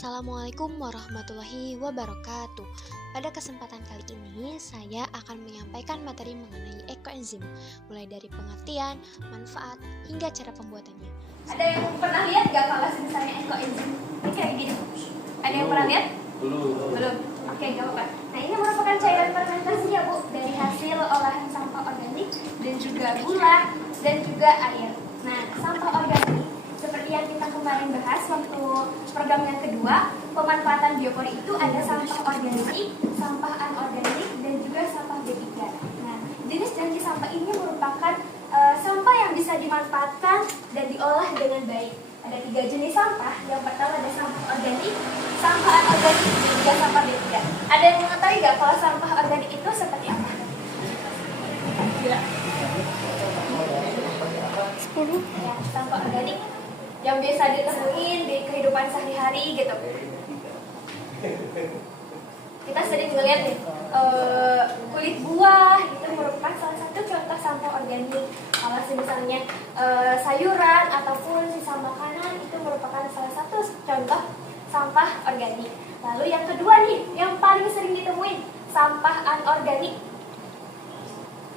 Assalamualaikum warahmatullahi wabarakatuh. Pada kesempatan kali ini, saya akan menyampaikan materi mengenai ekoenzim, mulai dari pengertian, manfaat, hingga cara pembuatannya. Ada yang pernah lihat gak kalau misalnya ekoenzim? Ini kayak gini. Ada yang pernah lihat? Belum. Oke, gak apa-apa. Nah, ini merupakan cairan fermentasi ya Bu, dari hasil olahan sampah organik dan juga gula dan juga air. Nah, sampah organik seperti yang kita kemarin bahas waktu program yang kedua, pemanfaatan biopori itu ada sampah organik, sampah anorganik, dan juga sampah B3. Nah, jenis-jenis sampah ini merupakan sampah yang bisa dimanfaatkan dan diolah dengan baik. Ada 3 jenis sampah. Yang pertama ada sampah organik, sampah anorganik, dan juga sampah B3. Ada yang mengetahui nggak kalau sampah organik itu seperti apa? Ya, sampah organik yang biasa ditemuin di kehidupan sehari-hari gitu. Kita sering melihat nih kulit buah itu merupakan salah satu contoh sampah organik. Kalau misalnya sayuran ataupun sisa makanan itu merupakan salah satu contoh sampah organik. Lalu yang kedua nih, yang paling sering ditemuin sampah anorganik.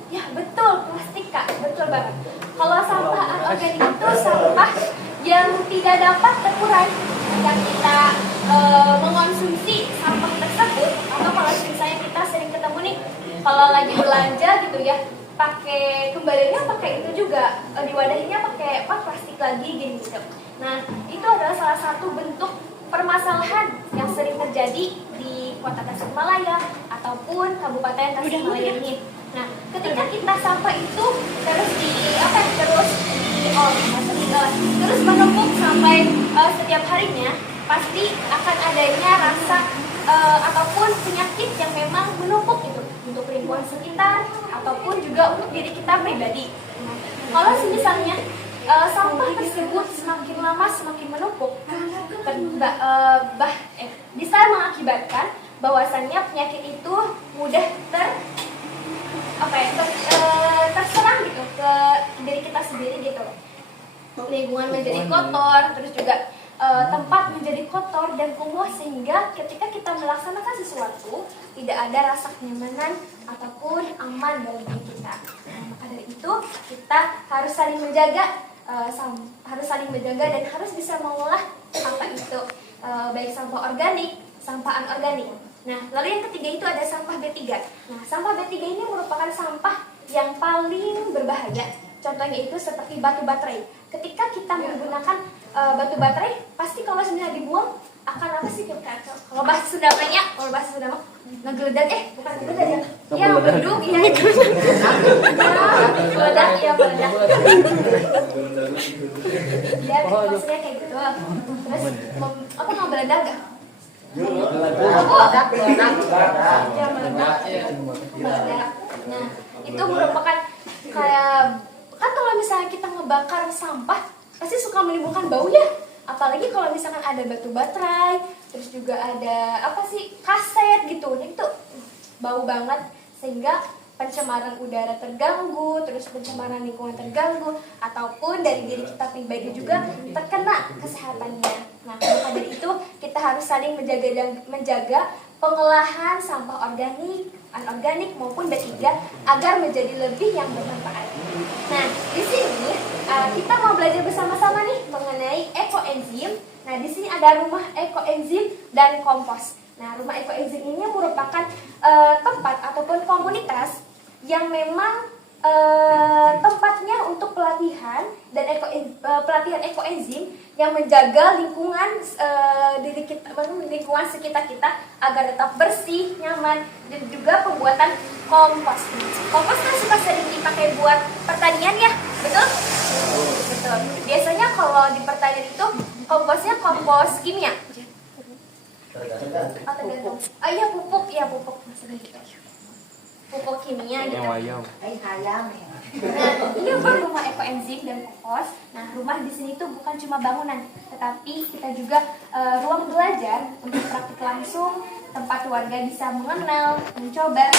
Ya betul, plastik Kak, betul banget. Kalau sampah anorganik itu sampah yang tidak dapat terurai, yang kita mengonsumsi sampah tersebut, atau kalau misalnya kita sering ketemu nih, kalau lagi belanja gitu ya, pakai kembalinya pakai itu juga, diwadahinya pakai plastik lagi gitu. Nah, itu adalah salah satu bentuk permasalahan yang sering terjadi di Kota Tasikmalaya ataupun Kabupaten Tasikmalaya ini. Nah, ketika kita sampah itu terus menumpuk sampai setiap harinya, pasti akan adanya rasa ataupun penyakit yang memang menumpuk itu untuk lingkungan sekitar ataupun juga untuk diri kita pribadi. Nah, kalau misalnya sampah tersebut semakin lama semakin menumpuk, bisa mengakibatkan bahwasannya penyakit itu mudah terserang gitu ke diri kita sendiri gitu. Lingkungan menjadi kotor, terus juga tempat menjadi kotor dan kumuh, sehingga ketika kita melaksanakan sesuatu tidak ada rasa kenyamanan ataupun aman bagi diri kita. Nah, maka dari itu kita harus saling menjaga, dan harus bisa mengolah sampah itu, baik sampah organik, sampah anorganik. Nah, lalu yang ketiga itu ada sampah B3. Nah, sampah B3 ini merupakan sampah yang paling berbahaya. Contohnya itu seperti batu baterai. Ketika kita menggunakan batu baterai, pasti kalau sebenarnya dibuang akan apa sih? Kalau bahasa Sundanya, ngegeledak, bukan ngegeledak ya. Ya, meleduk, ya. Meledak, ya meledak. Ya, maksudnya kayak gitu. Terus, mau meledak nggak? Meledak. Nah, itu merupakan kayak, kan kalau misalnya kita ngebakar sampah pasti suka menimbulkan bau ya, apalagi kalau misalkan ada batu baterai, terus juga ada kaset gitu, itu bau banget, sehingga pencemaran udara terganggu, terus pencemaran lingkungan terganggu, ataupun dari diri kita pribadi juga terkena kesehatannya. Nah, maka dari itu kita harus saling menjaga pengolahan sampah organik, anorganik maupun B3 agar menjadi lebih yang bermanfaat. Nah, di sini kita mau belajar bersama-sama nih mengenai ekoenzim. Nah, di sini ada rumah ekoenzim dan kompos. Nah, rumah ekoenzim ini merupakan tempat ataupun komunitas yang memang tempatnya untuk pelatihan dan pelatihan ekoenzim yang menjaga lingkungan lingkungan sekitar kita agar tetap bersih, nyaman, dan juga pembuatan kompos. Kompos kan suka sering dipakai buat pertanian ya, betul? Betul. Biasanya kalau di pertanian itu komposnya kompos kimia. Tergantung. Iya pupuk. Pupuk kimia gitu. Nah, ini rumah ekoenzim dan kompos. Nah, rumah di sini tuh bukan cuma bangunan, tetapi kita juga ruang belajar untuk praktik langsung, tempat warga bisa mengenal, mencoba,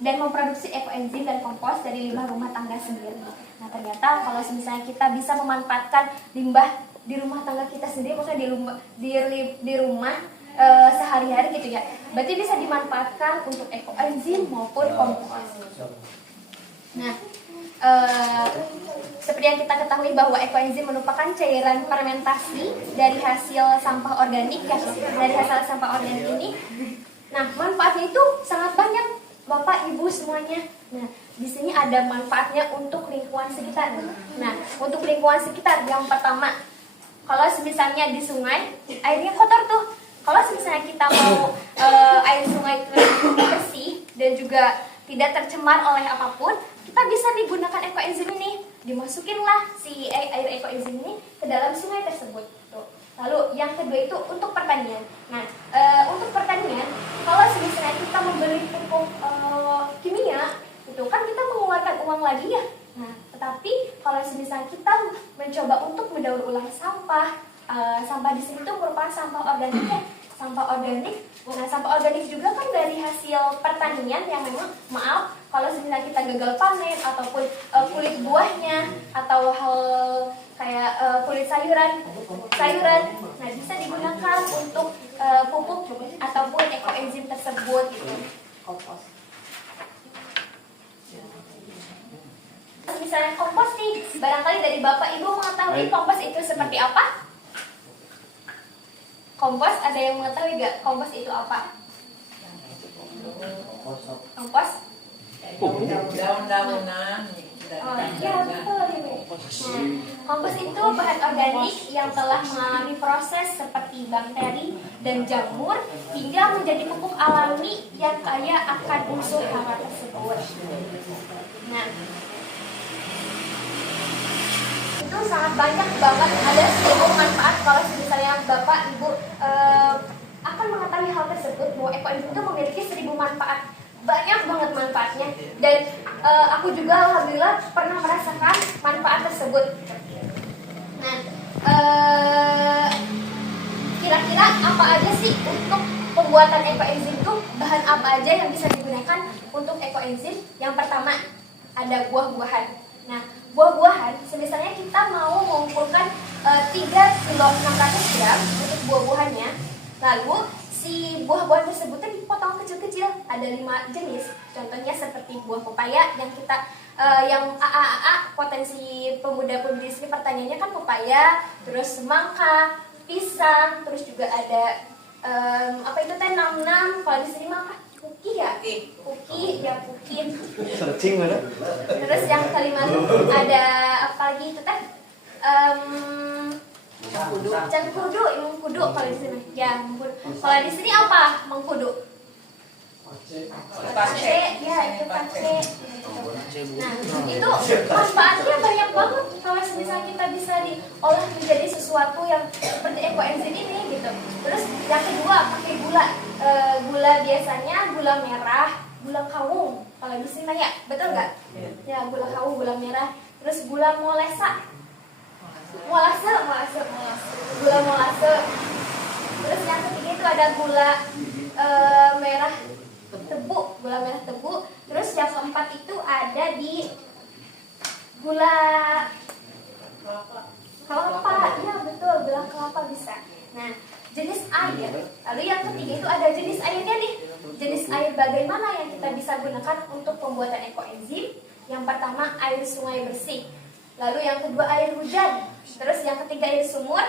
dan memproduksi ekoenzim dan kompos dari limbah rumah tangga sendiri. Nah, ternyata kalau misalnya kita bisa memanfaatkan limbah di rumah tangga kita sendiri, maksudnya di rumah sehari-hari gitu ya. Berarti bisa dimanfaatkan untuk ekoenzim maupun kompos. Nah, seperti yang kita ketahui bahwa ekoenzim merupakan cairan fermentasi dari hasil sampah organik ya, dari hasil sampah organik ini. Nah, manfaatnya itu sangat banyak, Bapak Ibu semuanya. Nah, di sini ada manfaatnya untuk lingkungan sekitar. Nah, untuk lingkungan sekitar yang pertama, kalau misalnya di sungai airnya kotor tuh. Kalau misalnya kita mau air sungai itu bersih dan juga tidak tercemar oleh apapun, kita bisa digunakan ekoenzim ini. Dimasukinlah si air ekoenzim ini ke dalam sungai tersebut. Tuh. Lalu yang kedua itu untuk pertanian. Nah, untuk pertanian, kalau misalnya kita membeli pupuk kimia, itu kan kita mengeluarkan uang lagi ya. Nah, tetapi kalau misalnya kita mencoba untuk mendaur ulang sampah, sampah di sini itu merupakan sampah organik ya. Sampah organik. Nah, sampah organik juga kan dari hasil pertanian yang memang kalau misalnya kita gagal panen ataupun kulit buahnya atau hal kayak kulit sayuran, nah bisa digunakan untuk pupuk ataupun ekoenzim tersebut gitu. Misalnya kompos nih, barangkali dari Bapak Ibu mengetahui kompos itu seperti apa? Kompos, ada yang mengetahui gak kompos itu apa? Kompos? Daun-daunan. Oh iya betul ini. Nah, kompos itu bahan organik yang telah mengalami proses seperti bakteri dan jamur hingga menjadi pupuk alami yang kaya akan unsur hara tersebut. Nah, itu sangat banyak banget, ada 1000 manfaat kalau misalnya Bapak Ibu akan mengetahui hal tersebut bahwa ekoenzim itu memiliki 1000 manfaat. Banyak banget manfaatnya dan aku juga alhamdulillah pernah merasakan manfaat tersebut. Nah, kira-kira apa aja sih untuk pembuatan ekoenzim itu, bahan apa aja yang bisa digunakan untuk ekoenzim? Yang pertama ada buah-buahan. Nah, buah-buahan, misalnya kita mau mengumpulkan 3 kilo 600 gram untuk buah-buahannya, lalu si buah-buahan tersebut dipotong kecil-kecil, ada 5 jenis. Contohnya seperti buah pepaya yang kita yang AAA, potensi pemuda-pemudi sini pertanyaannya kan pepaya, terus semangka, pisang, terus juga ada apa itu teh nam-nam, kalau di sini mah puki ya, puki. Searching mana? Terus yang kelima ada apa lagi itu teh? Mengkudu kalau di sini. Ya, mengkudu. Kalau di sini apa? Mengkudu. Pace, ya itu pace. Nah, itu manfaatnya banyak banget kalau misalnya kita bisa diolah menjadi sesuatu yang seperti ekoenzim ini gitu. Terus yang kedua pakai gula. Gula biasanya gula merah, gula kawung. Kalau di sini ya, betul nggak? Ya, gula kawung, gula merah. Terus gula molase. Gula molase. Terus yang ketiga itu ada gula merah tebu, gula merah tebu. Terus yang keempat itu ada di gula kelapa. Ya betul, gula kelapa bisa. Nah, jenis air. Lalu yang ketiga itu ada jenis airnya nih. Jenis air bagaimana yang kita bisa gunakan untuk pembuatan ekoenzim? Yang pertama air sungai bersih. Lalu yang kedua air hujan. Terus yang ketiga air sumur.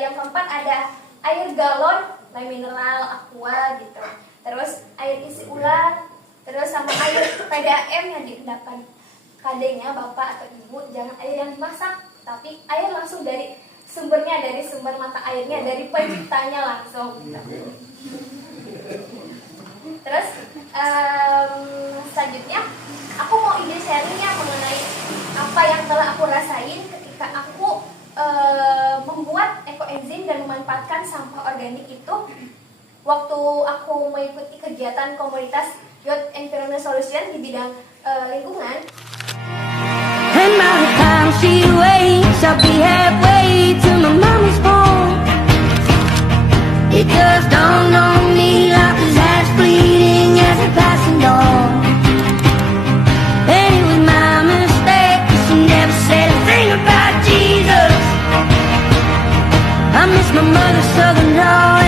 Yang keempat ada air galon, air mineral, aqua gitu. Terus air isi ulang. Terus sama air PDAM yang diendapkan kadenya Bapak atau Ibu, jangan air yang dimasak, tapi air langsung dari sumbernya, dari sumber mata airnya, dari penciptanya langsung gitu. Terus selanjutnya aku mau ingin sharingnya mengenai apa yang telah aku rasain ketika aku membuat ekoenzim dan memanfaatkan sampah organik itu waktu aku mengikuti kegiatan komunitas Youth Environment Solution di bidang lingkungan. And by the time she wakes, I'll be halfway to my mama's home. It just dawned on me like his eyes fleeting as a passing dawn. And it was my mistake, 'cause she never said a thing about Jesus. I miss my mother's southern drawl.